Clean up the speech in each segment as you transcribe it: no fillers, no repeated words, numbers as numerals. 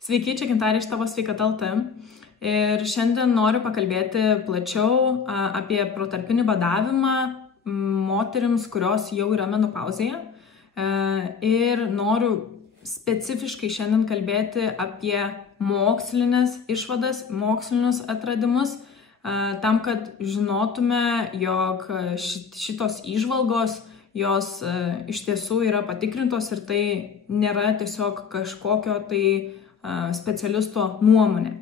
Sveiki, čia Gintarė iš Tavo sveikata LT. Ir šiandien noriu pakalbėti plačiau apie protarpinį badavimą moterims, kurios jau yra menopauzėje. Ir noriu specifiškai šiandien kalbėti apie mokslinės išvadas, mokslinius atradimus, tam, kad žinotume, jog šitos įžvalgos, jos iš tiesų yra patikrintos ir tai nėra tiesiog kažkokio tai specialisto nuomonė.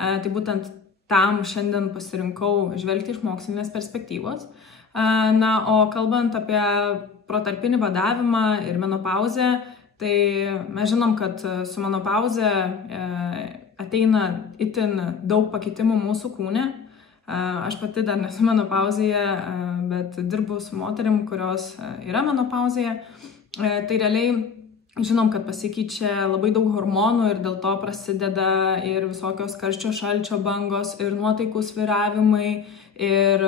Tai būtent tam šiandien pasirinkau žvelgti iš mokslinės perspektyvos. O kalbant apie protarpinį badavimą ir menopauzę, tai mes žinom, kad su menopauze ateina itin daug pakitimų mūsų kūne. Aš pati dar nesu menopauzėje, bet dirbu su moterim, kurios yra menopauzėje. Tai realiai žinom, kad pasikeičia labai daug hormonų ir dėl to prasideda ir visokios karščio šalčio bangos ir nuotaikų svyravimai ir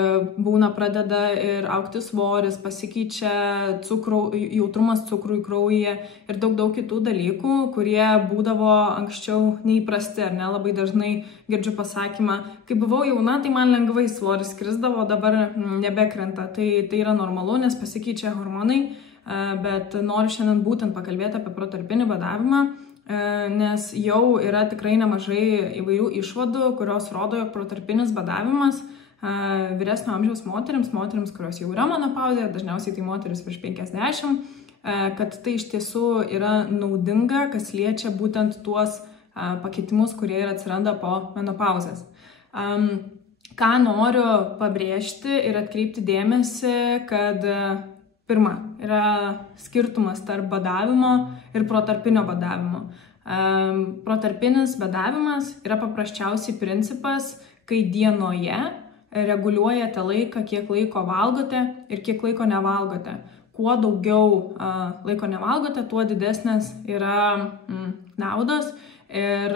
pradeda ir augti svoris, pasikeičia jautrumas cukrui kraujyje ir daug kitų dalykų, kurie būdavo anksčiau neįprasti, ar ne? Labai dažnai girdžiu pasakymą, kai buvau jauna, tai man lengvai svoris krisdavo, dabar nebekrenta. Tai yra normalu, nes pasikeičia hormonai. Bet noriu šiandien būtent pakalbėti apie protarpinį badavimą, nes jau yra tikrai nemažai įvairių išvadų, kurios rodo, jog protarpinis badavimas vyresnio amžiaus moterims, kurios jau yra menopauzėje, dažniausiai tai moteris virš 50, kad tai iš tiesų yra naudinga, kas liečia būtent tuos pakitimus, kurie ir atsiranda po menopauzės. Ką noriu pabrėžti ir atkreipti dėmesį, kad pirma, yra skirtumas tarp badavimo ir protarpinio badavimo. Protarpinis badavimas yra paprasčiausiai principas, kai dienoje reguliuojate laiką, kiek laiko valgote ir kiek laiko nevalgote. Kuo daugiau laiko nevalgote, tuo didesnės yra naudos. Ir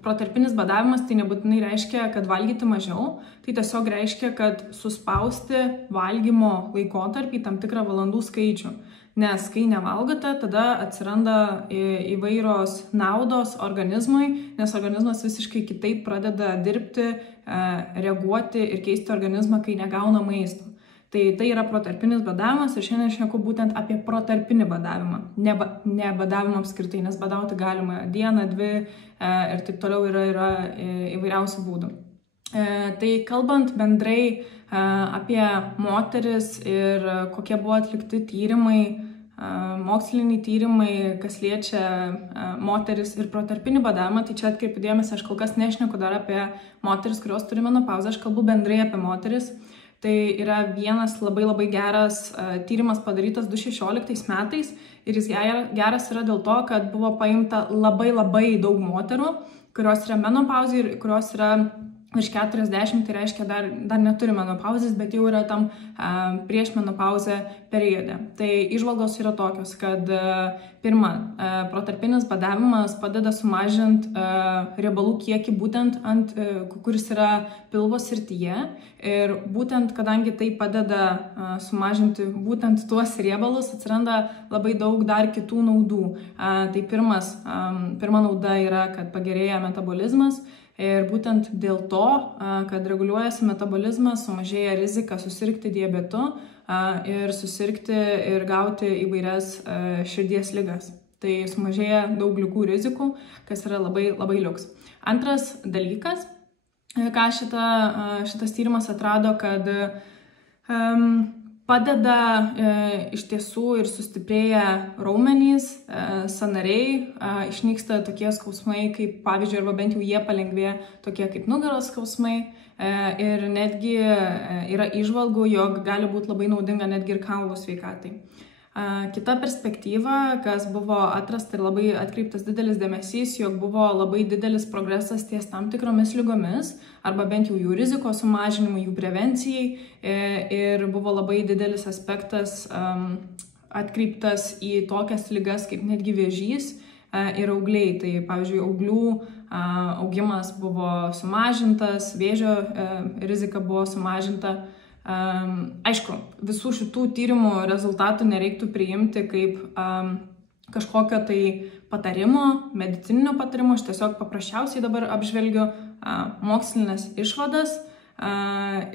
protarpinis badavimas tai nebūtinai reiškia, kad valgyti mažiau, tai tiesiog reiškia, kad suspausti valgymo laikotarpį tam tikrą valandų skaičių. Nes kai nevalgote, tada atsiranda įvairios naudos organizmui, nes organizmas visiškai kitaip pradeda dirbti, reaguoti ir keisti organizmą, kai negauna maisto. Tai yra protarpinis badavimas ir šiandien šneku būtent apie protarpinį badavimą, ne badavimą apskritai, nes badauti galima dieną, dvi ir taip toliau yra įvairiausių būdų. Tai kalbant bendrai apie moteris ir kokie buvo atlikti tyrimai, moksliniai tyrimai, kas liečia moteris ir protarpinį badavimą, tai čia atkreipiu dėmesį, aš kol kas nešneku dar apie moteris, kurios turi menopauzę, aš kalbu bendrai apie moteris. Tai yra vienas labai geras tyrimas padarytas 2016 metais ir jis geras yra dėl to, kad buvo paimta labai daug moterų, kurios yra menopauzė ir kurios yra virš 40, tai reiškia dar neturi menopauzės, bet jau yra tam prieš menopauzę periode. Tai įžvalgos yra tokios, kad pirma, protarpinis badavimas padeda sumažinti riebalų kiekį būtent kuris yra pilvo srityje ir būtent kadangi tai padeda sumažinti būtent tuos riebalus, atsiranda labai daug dar kitų naudų. Tai pirma nauda yra, kad pagerėja metabolizmas. Ir būtent dėl to, kad reguliuojasi metabolizmas, sumažėja rizika susirgti diabetu ir susirgti ir gauti įvairias širdies ligas. Tai sumažėja daug ligų rizikų, kas yra labai liuks. Antras dalykas, ką šitas tyrimas atrado, kad padeda iš tiesų ir sustiprėja raumenys, sąnariai, išnyksta tokie skausmai, kaip pavyzdžiui, arba bent jau jie palengvėja tokie kaip nugaros skausmai ir netgi yra įžvalgų, jog gali būti labai naudinga netgi ir kaulų sveikatai. Kita perspektyva, kas buvo atrasta ir labai atkreiptas didelis dėmesys, jog buvo labai didelis progresas ties tam tikromis ligomis, arba bent jau jų rizikos sumažinimui, jų prevencijai ir buvo labai didelis aspektas atkreiptas į tokias ligas kaip netgi vėžys ir augliai. Tai pavyzdžiui, auglių augimas buvo sumažintas, vėžio rizika buvo sumažinta. Aišku, visų šitų tyrimų rezultatų nereiktų priimti kaip kažkokio tai patarimų, medicininių patarimų, aš tiesiog paprasčiausiai dabar apžvelgiu mokslinės išvadas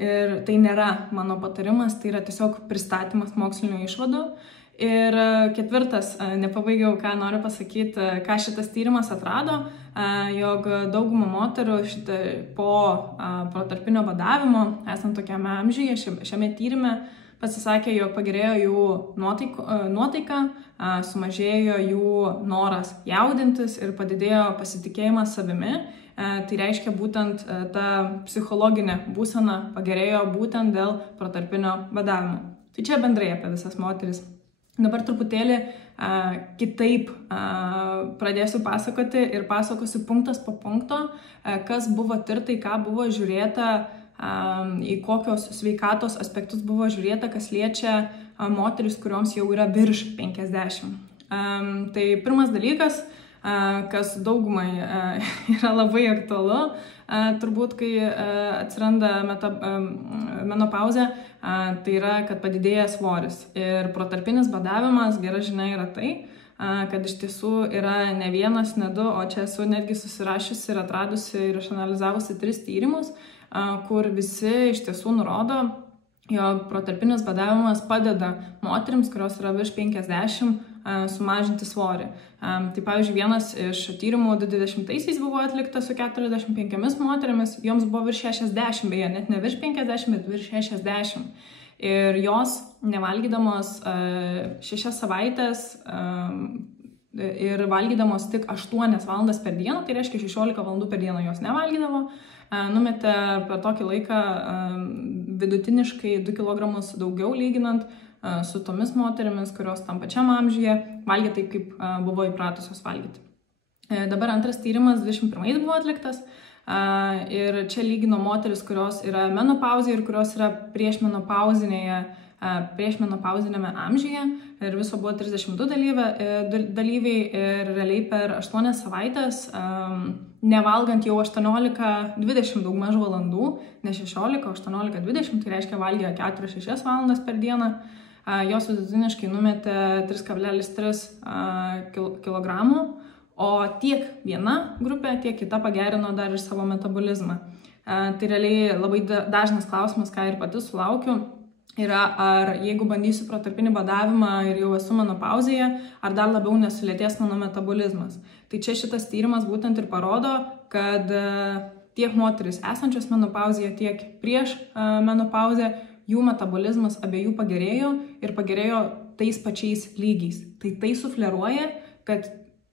ir tai nėra mano patarimas, tai yra tiesiog pristatymas mokslinių išvadų. Ir ketvirtas, nepabaigiau, ką noriu pasakyti, ką šitas tyrimas atrado, jog dauguma moterų po protarpinio badavimo, esant tokiame amžiuje, šiame tyrime, pasisakė, jog pagerėjo jų nuotaika, sumažėjo jų noras jaudintis ir padidėjo pasitikėjimas savimi. Tai reiškia būtent ta psichologinė būsena pagerėjo būtent dėl protarpinio badavimo. Tai čia bendrai apie visas moteris. Dabar truputėlį kitaip pradėsiu pasakoti ir pasakosiu punktas po punkto, kas buvo tirta, ką buvo žiūrėta, į kokios sveikatos aspektus buvo žiūrėta, kas liečia moteris, kurioms jau yra virš 50. Tai pirmas dalykas, kas daugumai yra labai aktualu, turbūt kai atsiranda menopauzė, tai yra, kad padidėja svoris. Ir protarpinis badavimas, gera žinia yra tai, kad iš tiesų yra ne vienas, ne du, o čia esu netgi susirašiusi ir atradusi ir išanalizavusi 3 tyrimus, kur visi iš tiesų nurodo, jog protarpinis badavimas padeda moterims, kurios yra virš 50, sumažinti svorį. Tai pavyzdžiui, vienas iš tyrimų 2020-aisiais buvo atliktas su 45 moterimis, joms buvo virš 60, beje, net ne virš 50, bet virš 60. Ir jos nevalgydamos 6 savaitės ir valgydamos tik 8 valandas per dieną, tai reiškia 16 valandų per dieną jos nevalgydavo, numetė per tokį laiką vidutiniškai 2 kg daugiau lyginant su tomis moterimis, kurios tam pačiam amžiuje valgė taip, kaip buvo įpratusios valgyti. Dabar antras tyrimas 21 buvo atliktas ir čia lygino moteris, kurios yra menopauzėje ir kurios yra priešmenopauzinėme amžiuje. Ir viso buvo 32 dalyviai ir realiai per 8 savaitės, nevalgant jau 18-20 daugmaž valandų, ne 16, 18-20, tai reiškia valgė 4-6 valandas per dieną, jos vidutiniškai numetė 3,3 kg, o tiek viena grupė, tiek kita pagerino dar ir savo metabolizmą. Tai realiai labai dažnas klausimas, ką ir pati sulaukiu, yra, ar jeigu bandysiu protarpinį badavimą ir jau esu menopauzėje, ar dar labiau nesulėtės mano metabolizmas. Tai čia šitas tyrimas būtent ir parodo, kad tiek moteris esančios menopauzėje, tiek prieš menopauzę, jų metabolizmas abiejų pagerėjo ir pagerėjo tais pačiais lygiais. Tai sufleruoja, kad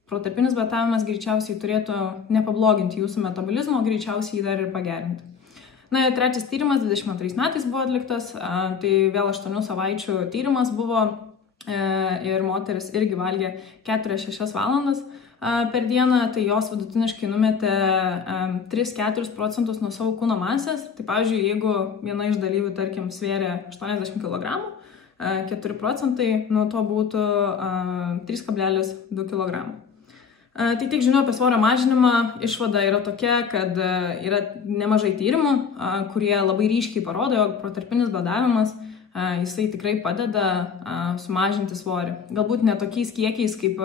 protarpinis badavimas greičiausiai turėtų nepabloginti jūsų metabolizmo, greičiausiai jį dar ir pagerinti. Na, trečias tyrimas 22 metais buvo atliktas, tai vėl 8 savaičių tyrimas buvo ir moteris irgi valgė 4-6 valandas per dieną, tai jos vidutiniškai numetė 3-4% nuo savo kūno masės. Tai pavyzdžiui, jeigu viena iš dalyvių, tarkim, svėrė 80 kg, 4%, nuo to būtų 3,2 kg. Tai tik žinau apie svorio mažinimą, išvada yra tokia, kad yra nemažai tyrimų, kurie labai ryškiai parodo, jog protarpinis badavimas jisai tikrai padeda sumažinti svorį. Galbūt ne tokiais kiekiais, kaip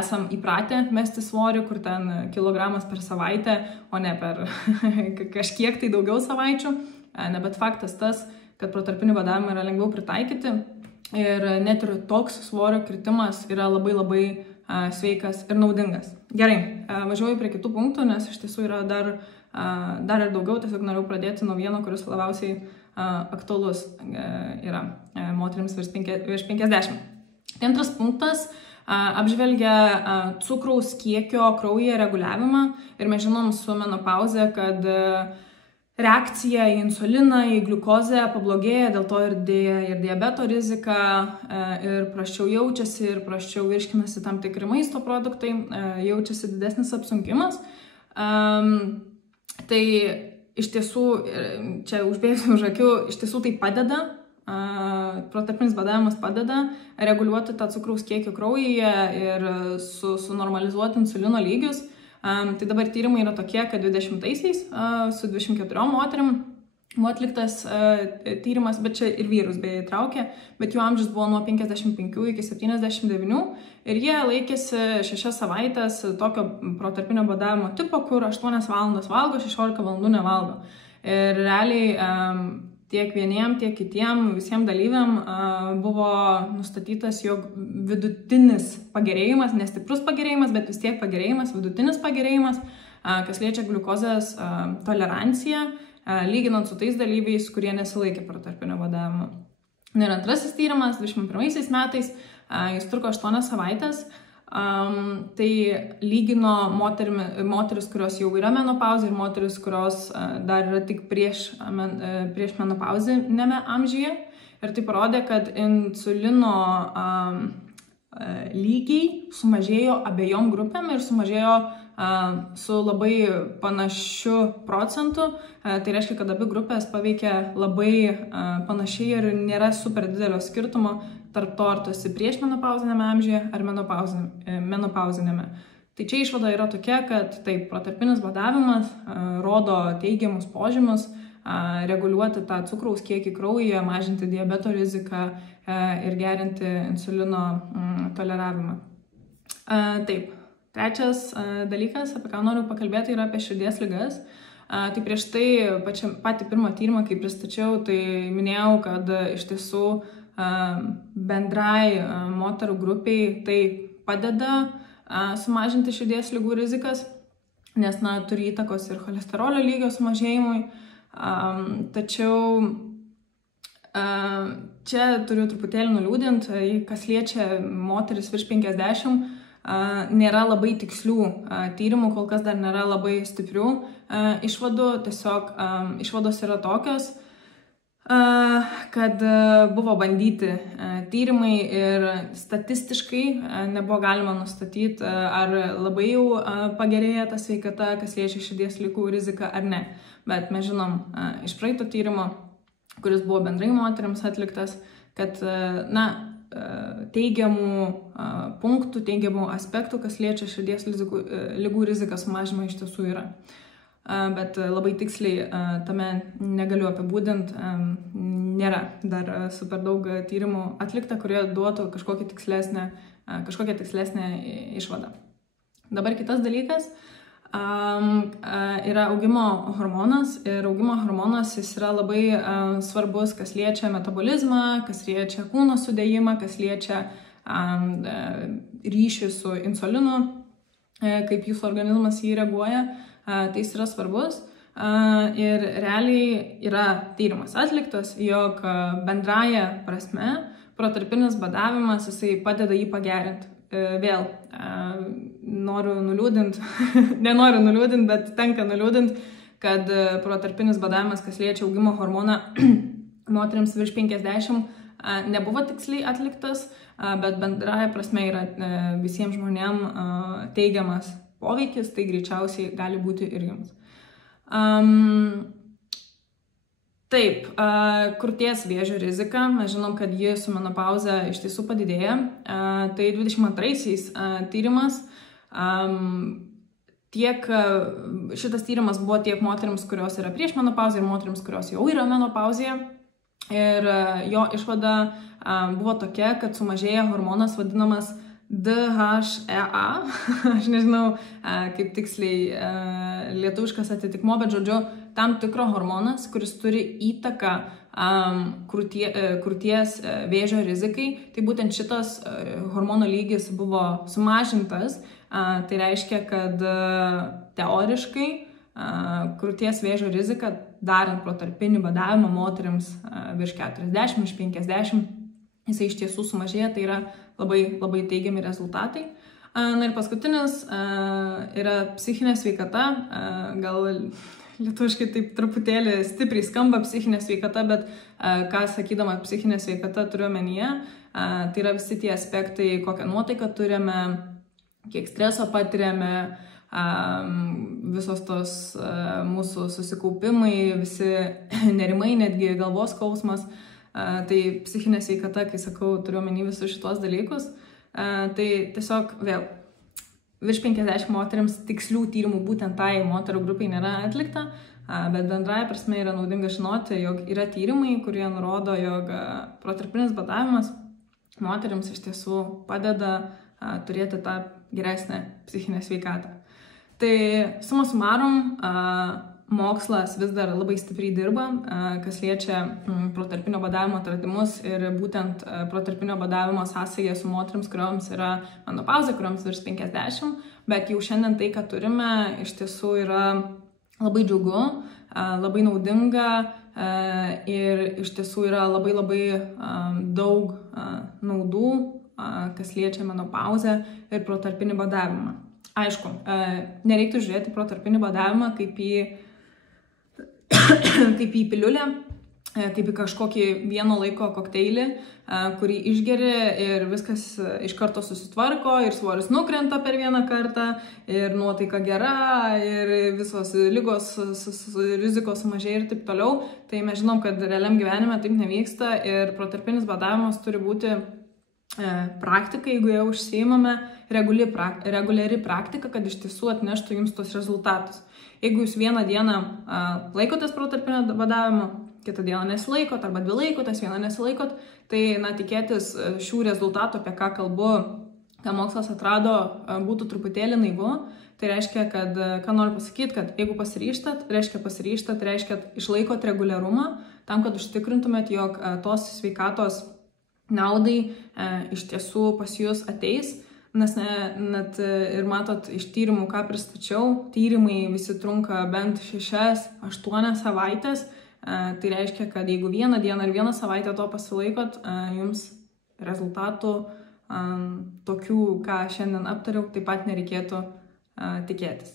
esam įpratę mesti svorį, kur ten kilogramas per savaitę, o ne per kažkiek tai daugiau savaičių. Bet faktas tas, kad protarpinį badavimą yra lengviau pritaikyti ir net ir toks svorio kritimas yra labai sveikas ir naudingas. Gerai, važiuoju prie kitų punktų, nes iš tiesų yra dar ir daugiau, tiesiog norėjau pradėti nuo vieno, kuris labiausiai aktualus yra moterims virš 50. Antras punktas apžvelgia cukraus kiekio kraujyje reguliavimą ir mes žinom su menopauze, kad reakcija į insuliną, į gliukozę pablogėja, dėl to ir diabeto rizika, ir prasčiau jaučiasi, ir prasčiau virškinasi tam tikri maisto produktai, jaučiasi didesnis apsunkimas. Tai iš tiesų, čia užbėgsiu už akių, iš tiesų tai padeda, protarpinis badavimas padeda reguliuoti tą cukraus kiekį kraujyje ir sunormalizuoti insulino lygius. Tai dabar tyrimai yra tokie, kad 20-aisiais su 24 moterim buvo atliktas tyrimas, bet čia ir vyrus beje įtraukė, bet jų amžius buvo nuo 55 iki 79 ir jie laikėsi 6 savaitės tokio protarpinio badavimo tipo, kur 8 valandas valgo, 16 valandų nevalgo. Ir realiai tiek vieniem, tiek kitiem, visiems dalyviam buvo nustatytas, jog vidutinis pagerėjimas, nestiprus pagerėjimas, bet vis tiek pagerėjimas, vidutinis pagerėjimas, kas liečia gliukozės toleranciją, lyginant su tais dalyviais, kurie nesilaikė protarpinio badavimo. Ir antrasis tyrimas 21 metais, jis truko 8 savaitės, tai lygino moteris, kurios jau yra menopauzė ir moteris, kurios dar yra tik prieš menopauzinėme amžiuje. Ir tai parodė, kad insulino lygiai sumažėjo abiejom grupėm ir sumažėjo su labai panašiu procentu. Tai reiškia, kad abi grupės paveikia labai panašiai ir nėra super didelio skirtumo tarp to, ar tu esi prieš menopauzinėme amžiuje ar menopauzinėme. Tai čia išvada yra tokia, kad taip, protarpinis badavimas rodo teigiamus požymius, reguliuoti tą cukraus kiekį kraujyje, mažinti diabeto riziką ir gerinti insulino toleravimą. Taip. Trečias dalykas, apie ką noriu pakalbėti, yra apie širdies ligas. Tai prieš tai patį pirmą tyrimą, kai pristačiau, tai minėjau, kad iš tiesų bendrai moterų grupiai tai padeda sumažinti širdies ligų rizikas, nes turi įtakos ir cholesterolio lygio sumažėjimui. Tačiau čia turiu truputėlį nuliūdinti, kas liečia moteris virš 50, nėra labai tikslių tyrimų, kol kas dar nėra labai stiprių išvadų. Tiesiog išvados yra tokios, kad buvo bandyti tyrimai ir statistiškai nebuvo galima nustatyti, ar labai jau pagerėja ta sveikata, kas liečia širdies ligų riziką ar ne. Bet mes žinom iš praeito tyrimo, kuris buvo bendrai moteriams atliktas, kad teigiamų punktų, teigiamų aspektų, kas liečia širdies ligų riziką sumažinimą iš tiesų yra. Bet labai tiksliai tame negaliu apibūdinti, nėra dar super daug tyrimų atlikta, kurie duotų kažkokią tikslesnę išvadą. Dabar kitas dalykas yra augimo hormonas, ir augimo hormonas jis yra labai svarbus, kas liečia metabolizmą, kas liečia kūno sudėjimą, kas liečia ryšį su insulinu, kaip jūsų organizmas jį reaguoja, tai jis yra svarbus. Ir realiai yra tyrimas atliktas, jog bendraja prasme protarpinis badavimas jisai padeda jį pagerinti. Vėl noriu nuliūdinti, nenoriu nuliūdinti, bet tenka nuliūdinti, kad protarpinis badavimas, kas liečia augimo hormoną moteriams virš 50, nebuvo tiksliai atliktas, bet bendraja prasme yra visiems žmonėms teigiamas poveikis, tai greičiausiai gali būti ir jums. Taip, krūties vėžio rizika, mes žinom, kad ji su menopauze iš tiesų padidėja. Tai 22-aisiais tyrimas, šitas tyrimas buvo tiek moterims, kurios yra prieš menopauzę, ir moterims, kurios jau yra menopauzėje. Ir jo išvada buvo tokia, kad sumažėja hormonas vadinamas DHEA, aš nežinau kaip tiksliai lietuviškas atitikmuo, bet žodžiu, tam tikro hormonas, kuris turi įtaką krūties vėžio rizikai, tai būtent šitas hormono lygis buvo sumažintas, tai reiškia, kad teoriškai krūties vėžio rizika, darant protarpinį badavimą moterims virš 40, virš 50, jisai iš tiesų sumažėja, tai yra labai, labai teigiami rezultatai. Ir paskutinis yra psichinė sveikata, gal lietuviškai taip truputėlį stipriai skamba psichinė sveikata, bet ką sakydama psichinė sveikata turiu omenyje, tai yra visi tie aspektai, kokią nuotaiką turime, kiek streso patiriame, visos tos mūsų susikaupimai, visi nerimai, netgi galvos skausmas. Tai psichinė sveikata, kai sakau, turiu omeny visus šitos dalykus. Tai tiesiog vėl virš 50 moteriams tikslių tyrimų būtent tai moterų grupiai nėra atlikta, bet bendraja prasme yra naudinga žinoti, jog yra tyrimai, kurie nurodo, jog protarpinis badavimas moteriams iš tiesų padeda turėti tą geresnę psichinę sveikatą. Tai summa summarum, mokslas vis dar labai stipriai dirba, kas liečia protarpinio badavimo atradimus ir būtent protarpinio badavimo sąsąją su moteriams, kurioms yra menopauzė, kurioms virš 50, bet jau šiandien tai, ką turime, iš tiesų yra labai džiugu, labai naudinga ir iš tiesų yra labai daug naudų, kas liečia menopauzę ir protarpinį badavimą. Aišku, nereiktų žiūrėti protarpinį badavimą kaip į piliulę, kaip į kažkokį vieno laiko kokteilį, kurį išgeri ir viskas iš karto susitvarko ir svoris nukrenta per vieną kartą ir nuotaika gera ir visos ligos, rizikos sumažėja ir taip toliau. Tai mes žinom, kad realiam gyvenime taip nevyksta ir protarpinis badavimas turi būti praktika, jeigu jau užsiimame, reguliari praktika, kad iš tiesų atneštų jums tos rezultatus. Jeigu jūs vieną dieną laikotės protarpinio badavimo, kitą dieną nesilaikot, arba 2 laikotės, vieną nesilaikot, tai tikėtis šių rezultatų, apie ką kalbu, ką mokslas atrado, būtų truputėlį naivu. Tai reiškia, kad, ką noriu pasakyti, kad jeigu pasiryžtat, reiškia išlaikot reguliarumą, tam, kad užtikrintumėt, jog tos sveikatos naudai iš tiesų pas jūs ateis, nes net ir matot iš tyrimų, ką pristačiau, tyrimai visi trunka bent 6-8 savaitės, tai reiškia, kad jeigu vieną dieną ar vieną savaitę to pasilaikot, jums rezultatų tokių, ką šiandien aptariau, taip pat nereikėtų tikėtis.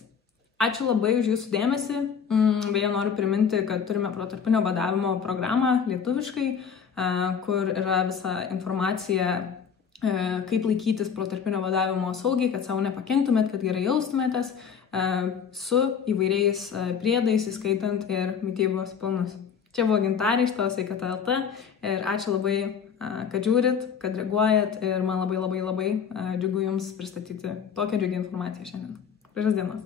Ačiū labai už jūsų dėmesį, beje noriu priminti, kad turime protarpinio badavimo programą lietuviškai, kur yra visa informacija, kaip laikytis protarpinio badavimo saugiai, kad savo nepakenktumėt, kad gerai jaustumėtės, su įvairiais priedais, įskaitant ir mitybos planus. Čia buvo Gintarė iš Sveikata.lt ir ačiū labai, kad žiūrit, kad reaguojat ir man labai džiugu jums pristatyti tokią džiugį informaciją šiandien. Gražios dienos.